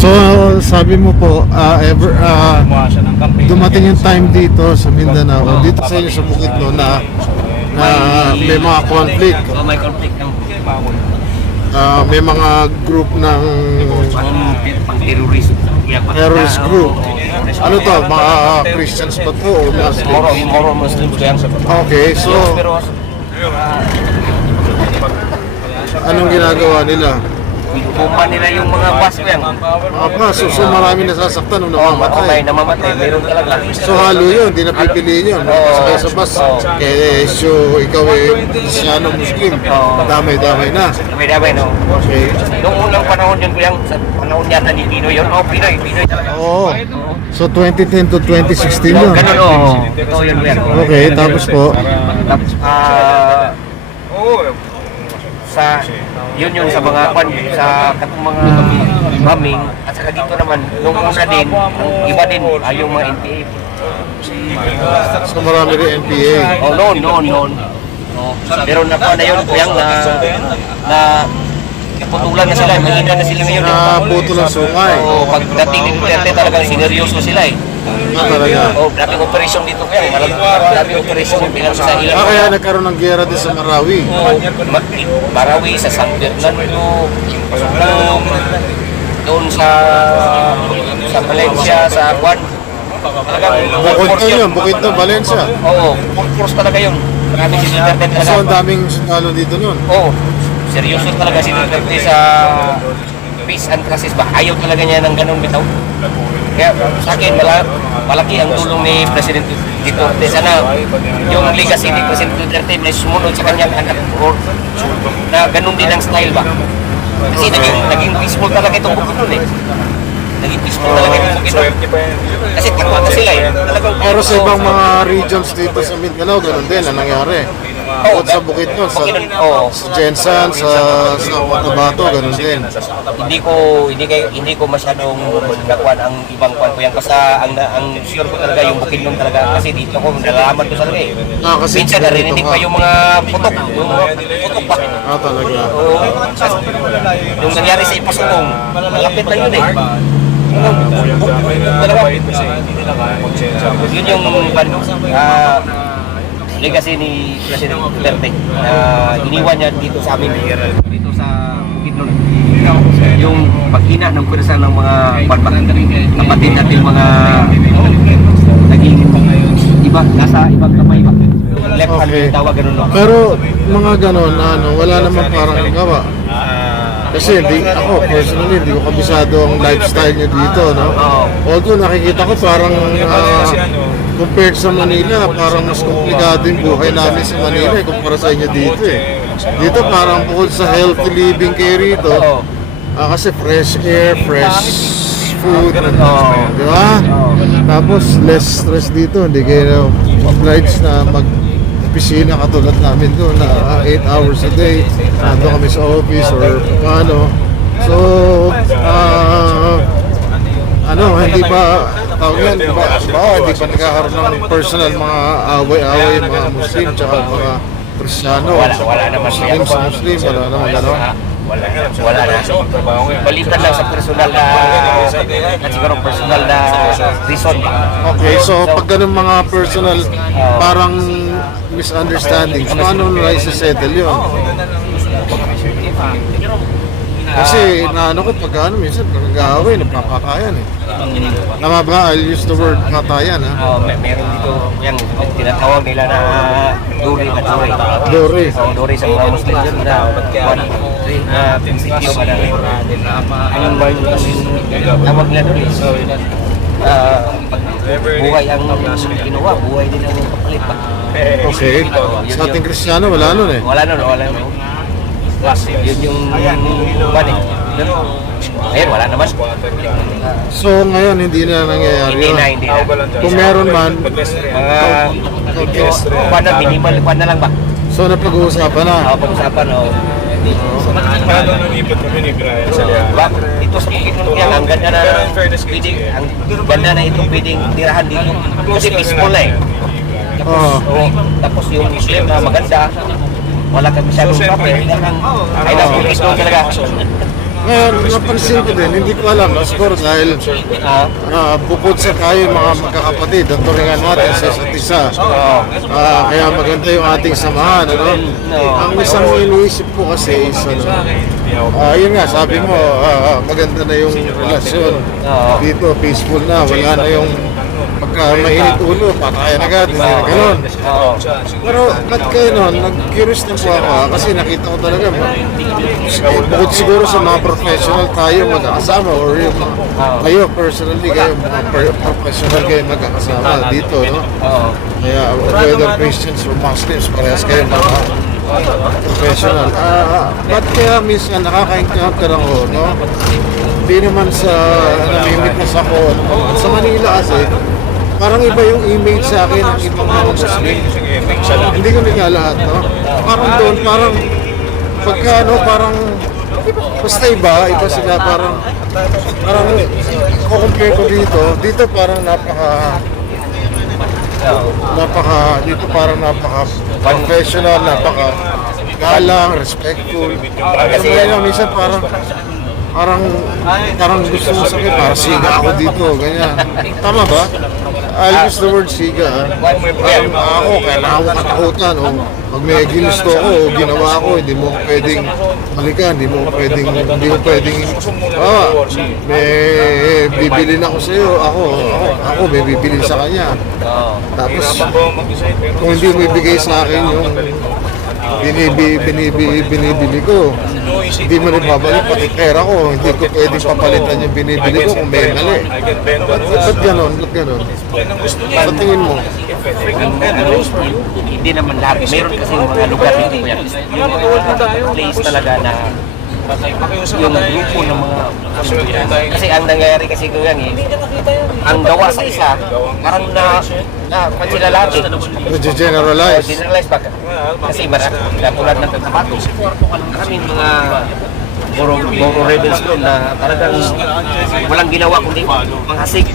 So, sabi mo po, dumating yung time dito sa Mindanao, o dito sa inyo sa Bukidnon na may mga conflict. Oh, may conflict ng May mga group ng pang-terrorist. terrorist group. Ano to? Mga Christians ba to o Muslims? Moro Muslims ko yan. Okay, so anong ginagawa nila? Pumpa nila yung mga bus ko yan. Mga paso, so marami nasasaktan o May namamatay. namamatay. Meron talaga. So halo yun, di napipili yun. Sakay sa bus. Kaya so ikaw Kristyano Muslim, damay-damay na. Damay-damay, no? Okay. Noong unang panahon yun ko yan, sa panahon yata ni Pinoy yun. Oh, Pinoy talaga. Oo. So 2010 to 2016 yun. Ganun, oo. Ito yun yan. Okay, tapos po. Tapos, sa yun sa mga sa katong mga bombing at saka dito naman nung una din ang iba din yung mga NPA. So marami rin NPA. Oh noon. Pero na yun kuyang na putulan na sila, mahina na sila ngayon. Naputo ng sungay. Pagdating ni Duterte talagang sineryoso sila eh. Talaga. Daming operasyon dito kaya, daming operasyon yung bilang sa ilang. Kaya nagkaroon ng giyera din sa Marawi. Marawi, sa San Fernando, doon sa Valencia, sa Juan. Bukidnon, Valencia. Oo, full force talaga yun. Marami si Duterte talaga. So ang daming sundalo dito nun. Oo, seryoso talaga si Duterte sa peace and crisis ba? Ayaw talaga niya ng ganun bitaw. Kaya sa akin, malaki ang tulong ni President Duterte. Sana yung legacy ni President Duterte na sumunod sa kanyang anak na ganun din ang style ba? Kasi naging peaceful talaga itong Bukidnon eh. Naging peaceful talaga itong Bukidnon. Kasi takwa na sila eh. Pero sa ibang mga regions dito sa Mindanao, ganun din ang nangyari. Sa Bukidnon, sa Jensan, sa Cotabato, ganun din. Hindi ko masyadong nakuha ang ibang kwan ko yan. Basta ang sure ko talaga yung Bukidnon talaga. Kasi dito ko nalalaman ko talaga eh. Kasi minsan narinig pa yung mga putok. Yung mga putok pa. Talaga. Yung nangyari sa Ipasugong, malapit na yun eh. Yun yung legacy ni President Duterte na iniwan niya dito sa amin, dito sa Bukidnon. Yung paghina ng pwersa ng mga kapatid natin, mga naging iba, nasa ibang kamay ba? Left hand yung tawag, ganun no? Pero mga ganun, wala naman parang gawa. Kasi ako personally, hindi ko kabisado ang lifestyle niya dito, no? Although nakikita ko parang compared sa Manila, parang mas komplikado yung buhay namin sa Manila kumpara sa inyo dito eh. Dito parang bukod sa healthy living kayo rito, kasi fresh air, fresh food, di ba? Tapos less stress dito, hindi kayo obliged na mag-opisina katulad namin doon na 8 hours a day, nando kami sa office or paano. So, hindi ba hindi pa nagkakaroon ng personal mga away-away mga Muslim tsaka mga Kristiyano? Wala naman Muslim sa Muslim, wala naman gano'n? Wala na. Balikan lang sa personal na at siguro personal na reason ba? Okay, so pag ganun mga personal parang misunderstandings, paano nila isa-settle yun? Kasi ko pag minsan nag-aaway, nagpapakayan eh. Tama ba? I'll use the word patayan ha? Meron dito, yan, tinatawag nila na duri. Duri. Duri sa mga Muslim yun na prinsipyo ka na. Ang tawag nila duri. Buhay ang ginawa, buhay din ang kapalit pa. Okay. Sa ating Kristiyano, wala nun eh. Wala nun. Yun yung balik. Ayun, wala naman. So ngayon, hindi na nangyayari yun? Hindi na. Kung meron man, mga minimal na lang ba? so napag-uusapan na? Pag-usapan, Paano nalipot kami ni Brian sa Liaga? Ito sa Bukidnon yan, ang ganda na itong pwedeng tirahan dito. Kasi peaceful na eh. Tapos yung Muslim na maganda, wala kang masyadong papel. Ay lang, Bukidnon talaga. Ngayon, napansin ko din, hindi ko alam, siguro dahil bukod sa tayo mga magkakapatid, ang turingan natin sa isa't isa. Kaya maganda yung ating samahan, ano? Ang isang iniisip ko kasi is, yun nga, sabi mo, maganda na yung relasyon dito, peaceful na, wala na yung pagka mainit ulo, patayan agad, hindi na ganun. Pero ba't kayo nun, nag-curious na po ako kasi nakita ko talaga, bukod siguro sa mga professional tayo magkakasama or yung kayo personally, kayo mga professional kayo magkakasama dito, no? Kaya whether Christians or Muslims, parehas kayo mga professional. Ba't kaya minsan nakaka-encounter ako, no? Hindi naman sa namimitas ako, sa Manila kasi, parang iba yung image sa akin ng ibang mga Muslim. Hindi ko nila lahat, no? Parang doon, parang pagka ano, parang basta iba sila, parang kukumpare ko dito parang dito parang napaka professional, napaka galang, respectful. Kasi minsan parang gusto mo sabihin, parang siga ako dito, ganyan. Tama ba? I'll use the word siga. Parang ako, kailangan ko katakutan. O pag may ginusto ko o ginawa ko, hindi mo pwedeng malikan, hindi mo pwedeng, may bibilin ako sa iyo, ako may bibilin sa kanya. Tapos, kung hindi mo ibigay sa akin yung binibili ko, hindi mo rin babalik pati pera ko, hindi ko pwedeng papalitan yung binibili ko kung may mali. Ba't ganon? Sa tingin mo? Hindi naman lahat. Meron kasi yung mga lugar dito ko yan. Yung mga place talaga na yung grupo ng mga kasuliran. Kasi ang nangyayari kasi ko yan ang gawa sa isa, parang pansilalati. Generalize. Generalize ba? Kasi tulad ng tabato. Maraming mga Moro rebels doon na talagang walang ginawa kundi manghasig.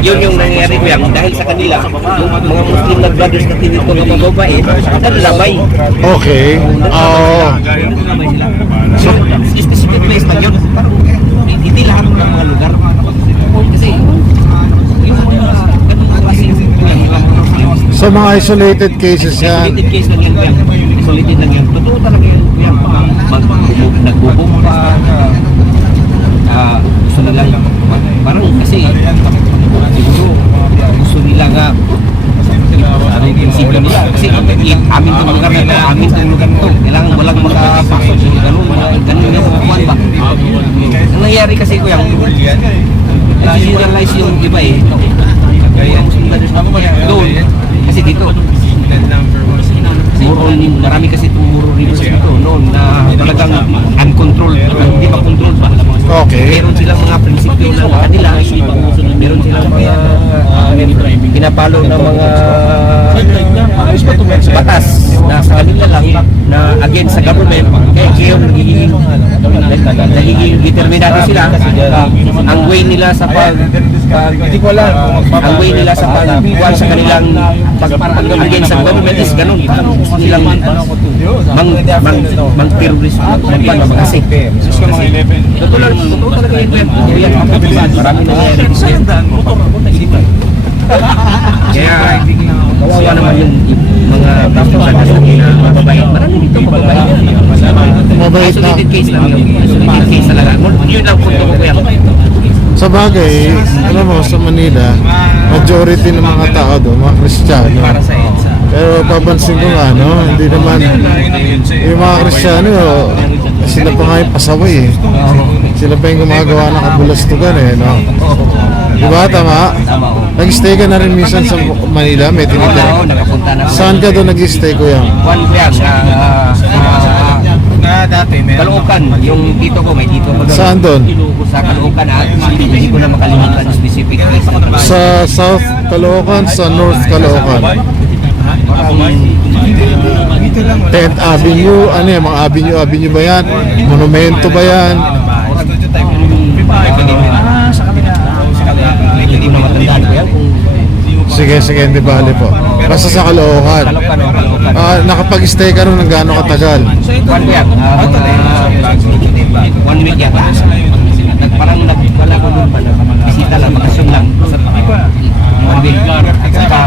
Yun yung nangyayari ko yan dahil sa kanila, yung mga Muslim na brothers na tinito ng mga babae, nanlamay. Okay. So, specific place lang yun. Hindi lahat ng mga lugar. Kasi, yung mga ganun klaseng So mga isolated cases yan. isolated case lang yan. Isolated lang yan. Totoo talaga yan. Nagbubumpa. Gusto na lang. Parang kasi, siguro, gusto nila nga yung prinsipyo nila. Kasi amin itong lugar na ito, amin itong lugar na ito. Kailangan walang makapasok sa ganun yung kukuhan ba. Ang nangyayari kasi ko yung generalize yung iba doon. Kasi dito, marami kasi itong Moro rivers dito noon na talagang uncontrolled, hindi pa controlled pa. Okay. Meron silang mga prinsipyo ng kanila, meron silang mga pinapalo ng mga batas na sa kanila lang na against sa government. Kaya nagiging determinado sila. Ang way nila sa pagbuwan sa kanilang against sa government is ganun. Gusto nilang mang-terrorist, mag-asik. Totoo talaga yung marami na kaya kawawa naman yung mga basta na mababait. Marami dito mababait. Mabait na. Isolated case lang yun. Isolated case talaga. Yun lang punto ko yan. Sa bagay, alam mo, sa Manila, majority ng mga tao doon, mga Kristiyano. Pero papansin ko nga, no, hindi naman, yung mga Kristiyano, sila pa nga yung pasaway eh. Sila pa yung gumagawa ng kabulastugan eh, no? Diba, tama? Nag-stay ka na rin minsan sa Manila, may tinitira. Saan ka doon nag-stay ko yan? One ko yan, dati Caloocan, yung dito ko, may dito ko doon. Saan doon? Sa Caloocan at hindi ko na makalimutan specific place. Sa South Caloocan, sa North Caloocan. 10th Avenue, ano yan, mga avenue ba yan? Monumento ba yan? Hindi ko na matandaan ko yan. Sige, sige, hindi bali po. Basta sa Caloocan. Nakapag-stay ka ron ng gaano katagal? 1 week. 1 week yata. Parang wala ko doon pala. Bisita lang, bakasyon lang. 1 week. At saka